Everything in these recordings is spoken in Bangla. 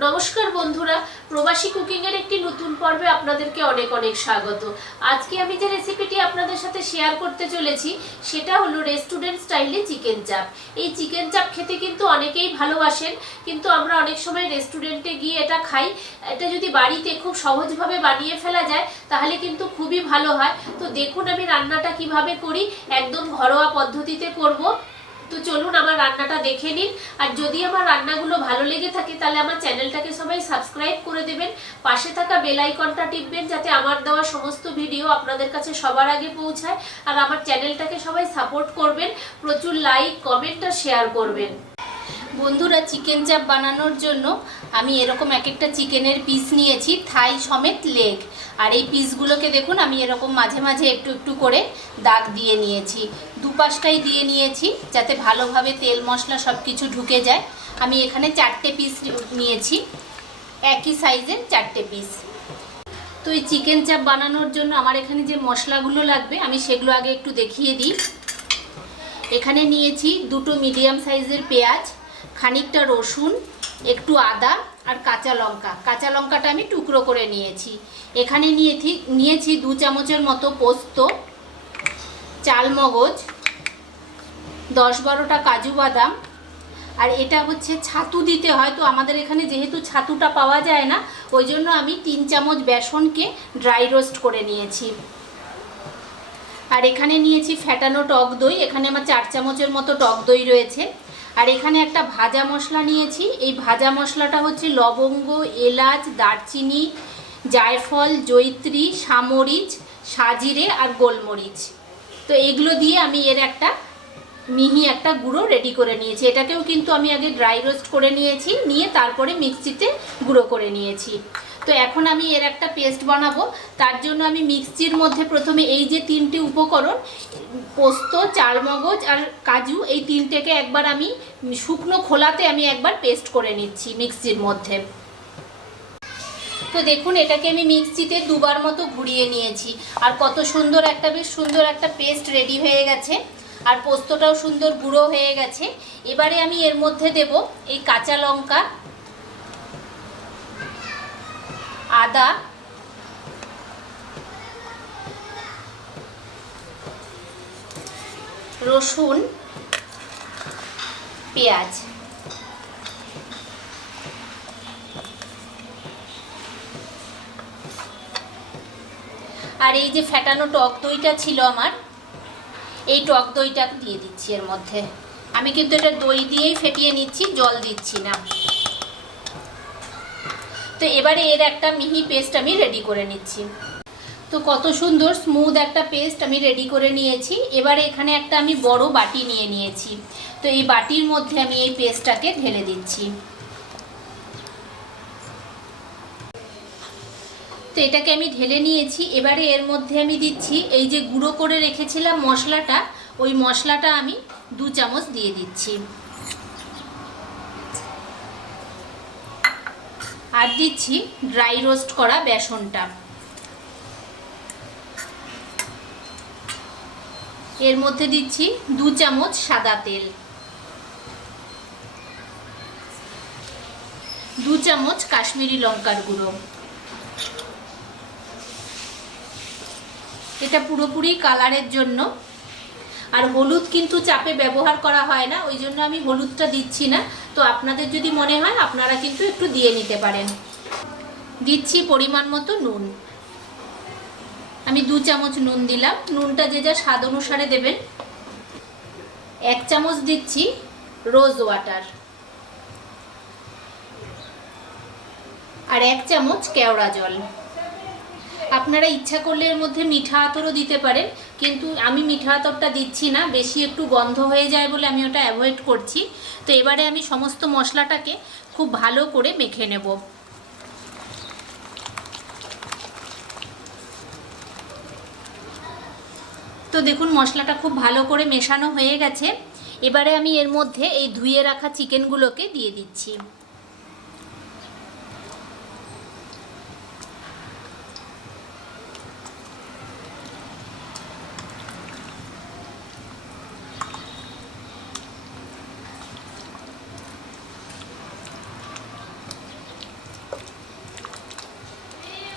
নমস্কার বন্ধুরা, প্রবাসী কুকিং এর একটি নতুন পর্বে আপনাদেরকে অনেক অনেক স্বাগত। আজকে আমি যে রেসিপিটি আপনাদের সাথে শেয়ার করতে চলেছি সেটা হলো রেস্টুরেন্ট স্টাইলে চিকেন চাপ। এই চিকেন চাপ খেতে কিন্তু অনেকেই ভালোবাসেন, কিন্তু আমরা অনেক সময় রেস্টুরেন্টে গিয়ে এটা খাই। এটা যদি বাড়িতে খুব সহজভাবে বানিয়ে ফেলা যায় তাহলে কিন্তু খুবই ভালো হয়। তো দেখুন আমি রান্নাটা কিভাবে করি, একদম ঘরোয়া পদ্ধতিতে করব। তো চলুন আমার রান্নাটা দেখে নিন। আর যদি আমার রান্নাগুলো ভালো লেগে থাকে তাহলে আমার চ্যানেলটাকে সবাই সাবস্ক্রাইব করে দেবেন, পাশে থাকা বেল আইকনটা টিপবেন যাতে আমার দেওয়া সমস্ত ভিডিও আপনাদের কাছে সবার আগে পৌঁছায়। আর আমার চ্যানেলটাকে সবাই সাপোর্ট করবেন, প্রচুর লাইক, কমেন্ট আর শেয়ার করবেন। বন্ধুরা, চিকেন চাপ বানানোর জন্য আমি এরকম এক একটা চিকেনের পিস নিয়েছি, থাই সমেত লেগ। আর এই পিসগুলোকে দেখুন আমি এরকম মাঝে মাঝে একটু একটু করে দাগ দিয়ে নিয়েছি, দুপাশটাই দিয়ে নিয়েছি যাতে ভালোভাবে তেল মশলা সব কিছু ঢুকে যায়। আমি এখানে 4টে পিস নিয়েছি, একই সাইজের 4টে পিস। তো এই চিকেন চাপ বানানোর জন্য আমার এখানে যে মশলাগুলো লাগবে আমি সেগুলো আগে একটু দেখিয়ে দিই। এখানে নিয়েছি 2টো মিডিয়াম সাইজের পেঁয়াজ, খানিকটা রসুন, একটু আদা আর কাঁচা লঙ্কা। কাঁচা লঙ্কাটা আমি টুকরো করে নিয়েছি। এখানে নিয়েছি 2 চামচের মতো পোস্ত, চালমগজ, 10-12টা কাজু বাদাম। আর এটা হচ্ছে ছাতু দিতে হয়, তো আমাদের এখানে যেহেতু ছাতুটা পাওয়া যায় না ওই জন্য আমি 3 চামচ বেসনকে ড্রাই রোস্ট করে নিয়েছি। আর এখানে নিয়েছি ফ্যাটানো টক দই, এখানে আমার 4 চামচের মতো টক দই রয়েছে। আর এখানে একটা ভাজা মশলা নিয়েছি। এই ভাজা মশলাটা হচ্ছে লবঙ্গ, এলাচ, দারচিনি, জায়ফল, জয়িত্রী, সামরিচ, সাজিরে আর গোলমরিচ। তো এগুলো দিয়ে আমি এর একটা মিহি একটা গুঁড়ো রেডি করে নিয়েছি। এটাকেও কিন্তু আমি আগে ড্রাই রোস্ট করে নিয়েছি, নিয়ে তারপরে মিক্সিতে গুঁড়ো করে নিয়েছি। তো এখন আমি এর একটা পেস্ট বানাবো। তার জন্য আমি মিক্সির মধ্যে প্রথমে এই যে 3টে উপকরণ, পোস্ত, চালমগজ আর কাজু, এই 3টেকে একবার আমি শুকনো খোলাতে আমি একবার পেস্ট করে নিচ্ছি মিক্সির মধ্যে। তো দেখুন এটাকে আমি মিক্সিতে 2বার মতো ঘুরিয়ে নিয়েছি। আর কত সুন্দর একটা, বেশ সুন্দর একটা পেস্ট রেডি হয়ে গেছে। আর পোস্তটাও সুন্দর গুঁড়ো হয়ে গেছে। এবারে আমি এর মধ্যে দেব এই কাঁচা লঙ্কা, আদা, রসুন, পেঁয়াজ। আর এই যে ফ্যাটানো টক দইটা ছিল আমার, এই টক দইটা দিয়ে দিচ্ছি এর মধ্যে। আমি কিন্তু এটা দই দিয়েই ফেটিয়ে নিচ্ছি, জল দিচ্ছি না। তো এবারে এর একটা মিহি পেস্ট আমি রেডি করে নিচ্ছি। তো কত সুন্দর স্মুথ একটা পেস্ট আমি রেডি করে নিয়েছি। এবারে এখানে একটা আমি বড় বাটি নিয়ে নিয়েছি। তো এই বাটির মধ্যে আমি এই পেস্টটাকে ঢেলে দিচ্ছি। তো এটাকে আমি ঢেলে নিয়েছি। এবারে এর মধ্যে আমি দিচ্ছি এই যে গুঁড়ো করে রেখেছিলাম মশলাটা, ওই মশলাটা আমি 2 চামচ দিয়ে দিচ্ছি। আর দিচ্ছি ড্রাই রোস্ট করা বেসনটা। এর মধ্যে দিচ্ছি 2 চামচ সাদা তেল, 2 চামচ কাশ্মীরি লঙ্কার গুঁড়ো। এটা পুরোপুরি কালারের জন্য। আর হলুদ কিন্তু চাপে ব্যবহার করা হয় না, ওই জন্য আমি হলুদটা দিচ্ছি না। তো আপনাদের যদি মনে হয় আপনারা কিন্তু একটু দিয়ে নিতে পারেন। দিচ্ছি পরিমাণ মতো নুন, আমি 2 চামচ নুন দিলাম। নুনটা যে যা স্বাদ অনুসারে দেবেন। 1 চামচ দিচ্ছি রোজ ওয়াটার, আর 1 চামচ কেওড়া জল। আপনারা ইচ্ছা করলে এর মধ্যে মিঠা আতরও দিতে পারেন, কিন্তু আমি মিঠা আতরটা দিচ্ছি না, বেশি একটু গন্ধ হয়ে যায় বলে আমি ওটা অ্যাভয়েড করছি। তো এবারে আমি সমস্ত মশলাটাকে খুব ভালো করে মেখে নেব। তো দেখুন মশলাটা খুব ভালো করে মেশানো হয়ে গেছে। এবারে আমি এর মধ্যে এই ধুয়ে রাখা চিকেনগুলোকে দিয়ে দিচ্ছি।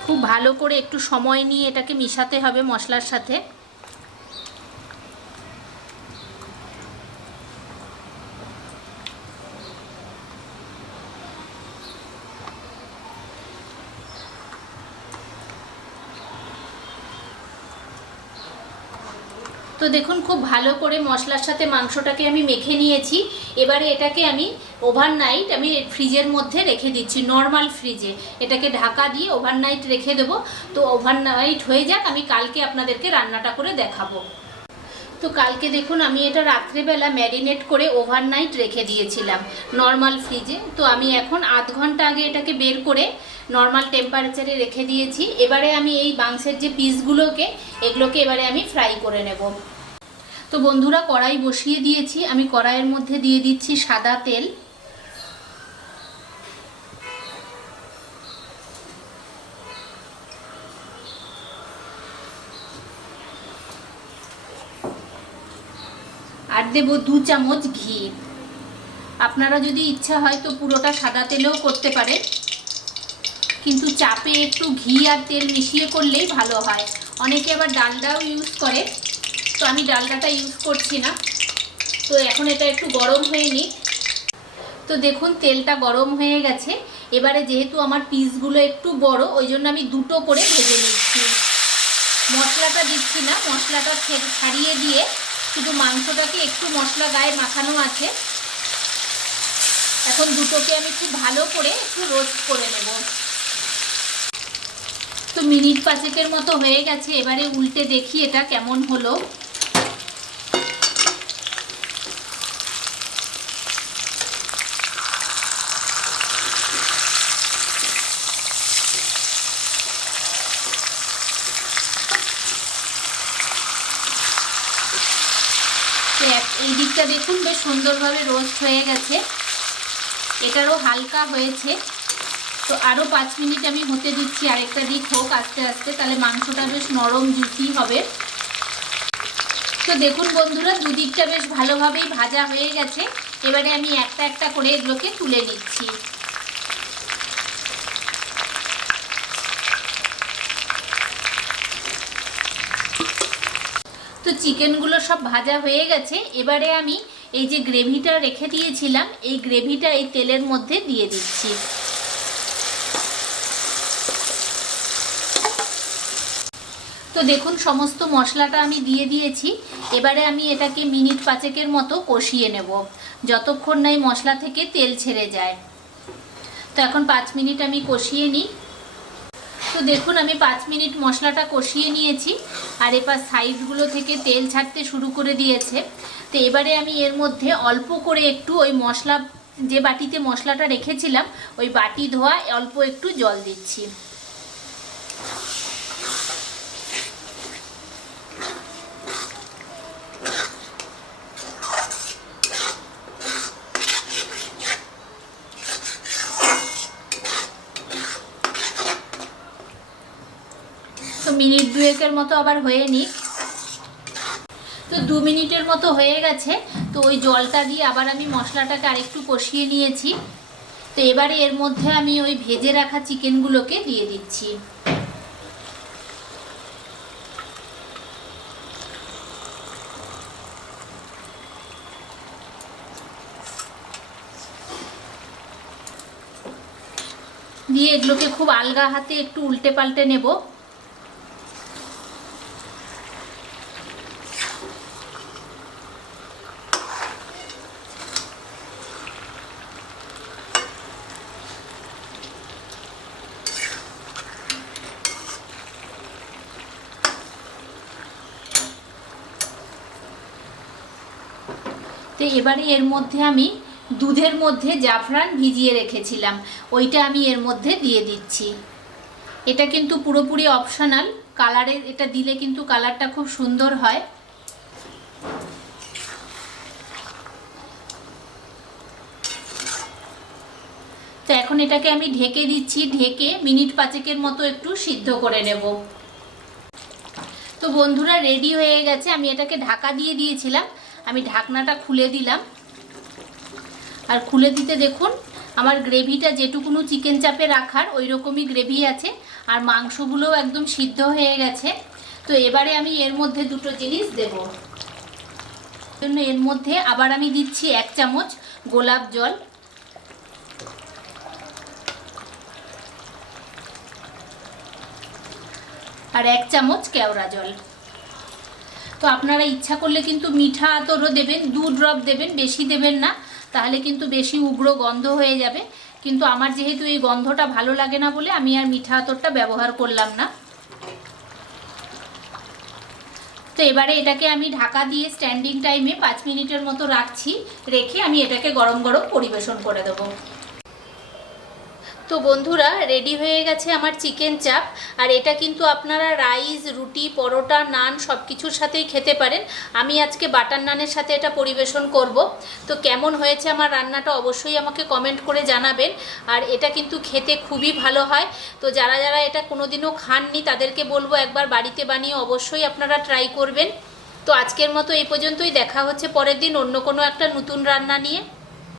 খুব ভালো করে একটু সময় নিয়ে এটাকে মিশাতে হবে মশলার সাথে। তো দেখুন খুব ভালো করে মশলার সাথে মাংসটাকে আমি মেখে নিয়েছি। এবারে এটাকে আমি ওভারনাইট আমি ফ্রিজের মধ্যে রেখে দিচ্ছি, নর্মাল ফ্রিজে এটাকে ঢাকা দিয়ে ওভারনাইট রেখে দেবো। তো ওভারনাইট হয়ে যাক, আমি কালকে আপনাদেরকে রান্নাটা করে দেখাবো। তো কালকে দেখুন আমি এটা রাত্রেবেলা ম্যারিনেট করে ওভারনাইট রেখে দিয়েছিলাম নর্মাল ফ্রিজে। তো আমি এখন আধ ঘন্টা আগে এটাকে বের করে নর্মাল টেম্পারেচারে রেখে দিয়েছি। এবারে আমি এই মাংসের যে পিসগুলোকে এগুলোকে এবারে আমি ফ্রাই করে নেব। তো বন্ধুরা কড়াই বসিয়ে দিয়েছি, আমি কড়াইয়ের মধ্যে দিয়ে দিচ্ছি সাদা তেল। আর দেব 2 চামচ ঘি। আপনারা যদি ইচ্ছা হয় তো পুরোটা সাদা তেলেও করতে পারেন, কিন্তু চাপে একটু ঘি আর তেল মিশিয়ে করলেই ভালো হয়। অনেকে আবার ডালডাও ইউজ করে, তো আমি ডালডাটা ইউজ করছি না। তো এখন এটা একটু গরম হয়ে নিক। তো দেখুন তেলটা গরম হয়ে গেছে। এবারে যেহেতু আমার পিসগুলো একটু বড়, ওই জন্য আমি দুটো করে ভেজে নিচ্ছি। মশলাটা দিচ্ছি না, মশলাটা ছাড়িয়ে দিয়ে শুধু মাংসটাকে একটু মশলা গায়ে মাখানো আছে। এখন দুটোকে আমি খুব ভালো করে একটু রোস্ট করে নেব। তো মিনিট 5 মতো হয়ে গেছে। এবারে উল্টে দেখি এটা কেমন হলো। এই দিকটা দেখুন বেশ সুন্দরভাবে রোস্ট হয়ে গেছে, এটারও হালকা হয়েছে। তো আরও 5 মিনিট আমি হতে দিচ্ছি, আরেকটা দিক হোক আস্তে আস্তে, তাহলে মাংসটা বেশ নরম জুসি হবে। তো দেখুন বন্ধুরা দুদিকটা বেশ ভালোভাবেই ভাজা হয়ে গেছে। এবারে আমি একটা একটা করে এগুলোকে তুলে নিচ্ছি। তো চিকেনগুলো সব ভাজা হয়ে গেছে। এবারে আমি এই যে গ্রেভিটা রেখে দিয়েছিলাম, এই গ্রেভিটা এই তেলের মধ্যে দিয়ে দিচ্ছি। তো দেখুন সমস্ত মশলাটা আমি দিয়ে দিয়েছি। এবারে আমি এটাকে মিনিট 5 মতো কষিয়ে নেব, যতক্ষণ না এই মশলা থেকে তেল ছেড়ে যায়। তো এখন 5 মিনিট আমি কষিয়ে নিই। তো দেখুন আমি 5 মিনিট মশলাটা কষিয়ে নিয়েছি, আর এবার সাইডগুলো থেকে তেল ছাড়তে শুরু করে দিয়েছে। তো এবারে আমি এর মধ্যে অল্প করে একটু ওই মশলা, যে বাটিতে মশলাটা রেখেছিলাম ওই বাটি ধোয়া অল্প একটু জল দিচ্ছি। তো মিনিট 2 মতো আবার হয়ে নিক। তো 2 মিনিটের মতো হয়ে গেছে। তো ওই জলটা দিয়ে আবার আমি মশলাটাকে আরেকটু কষিয়ে নিয়েছি। তো এবারে এর মধ্যে আমি ওই ভেজে রাখা চিকেনগুলোকে দিয়ে দিচ্ছি। দিয়ে এগুলোকে খুব আলগা হাতে একটু উল্টে পাল্টে নেব। তো এবারে এর মধ্যে আমি দুধের মধ্যে জাফরান ভিজিয়ে রেখেছিলাম, ওইটা আমি এর মধ্যে দিয়ে দিচ্ছি। এটা কিন্তু পুরোপুরি অপশনাল, কালারের এটা দিলে কিন্তু কালারটা খুব সুন্দর হয়। তো এখন এটাকে আমি ঢেকে দিচ্ছি, ঢেকে মিনিট 5 মতো একটু সিদ্ধ করে নেব। তো বন্ধুরা রেডি হয়ে গেছে। আমি এটাকে ঢাকা দিয়ে দিয়েছিলাম, আমি ঢাকনাটা খুলে দিলাম। আর খুলে দিতে দেখুন আমার গ্রেভিটা যেটুকুনো চিকেন চাপে রাখার ওই রকমই গ্রেভি আছে, আর মাংসগুলোও একদম সিদ্ধ হয়ে গেছে। তো এবারে আমি এর মধ্যে দুটো জিনিস দেব। জন্য এর মধ্যে আবার আমি দিচ্ছি 1 চামচ গোলাপ জল, আর 1 চামচ কেওড়া জল। তো আপনারা ইচ্ছা করলে কিন্তু মিঠা আতরও দেবেন, 2 ড্রপ দেবেন, বেশি দেবেন না, তাহলে কিন্তু বেশি উগ্র গন্ধ হয়ে যাবে। কিন্তু আমার যেহেতু এই গন্ধটা ভালো লাগে না বলে আমি আর মিঠা আতরটা ব্যবহার করলাম না। তো এবারে এটাকে আমি ঢাকা দিয়ে স্ট্যান্ডিং টাইমে 5 মিনিটের মতো রাখছি, রেখে আমি এটাকে গরম গরম পরিবেশন করে দেবো। তো বন্ধুরা, রেডি হয়ে গেছে আমার চিকেন চাপ। আর এটা কিন্তু আপনারা রাইস, রুটি, পরোটা, নান সব কিছুর সাথেই খেতে পারেন। আমি আজকে বাটার নানের সাথে এটা পরিবেশন করব। তো কেমন হয়েছে আমার রান্নাটা অবশ্যই আমাকে কমেন্ট করে জানাবেন। আর এটা কিন্তু খেতে খুবই ভালো হয়। তো যারা যারা এটা কোনোদিনও খাননি তাদেরকে বলবো একবার বাড়িতে বানিয়ে অবশ্যই আপনারা ট্রাই করবেন। তো আজকের মতো এই পর্যন্তই, দেখা হচ্ছে পরের দিন অন্য কোনো একটা নতুন রান্না নিয়ে।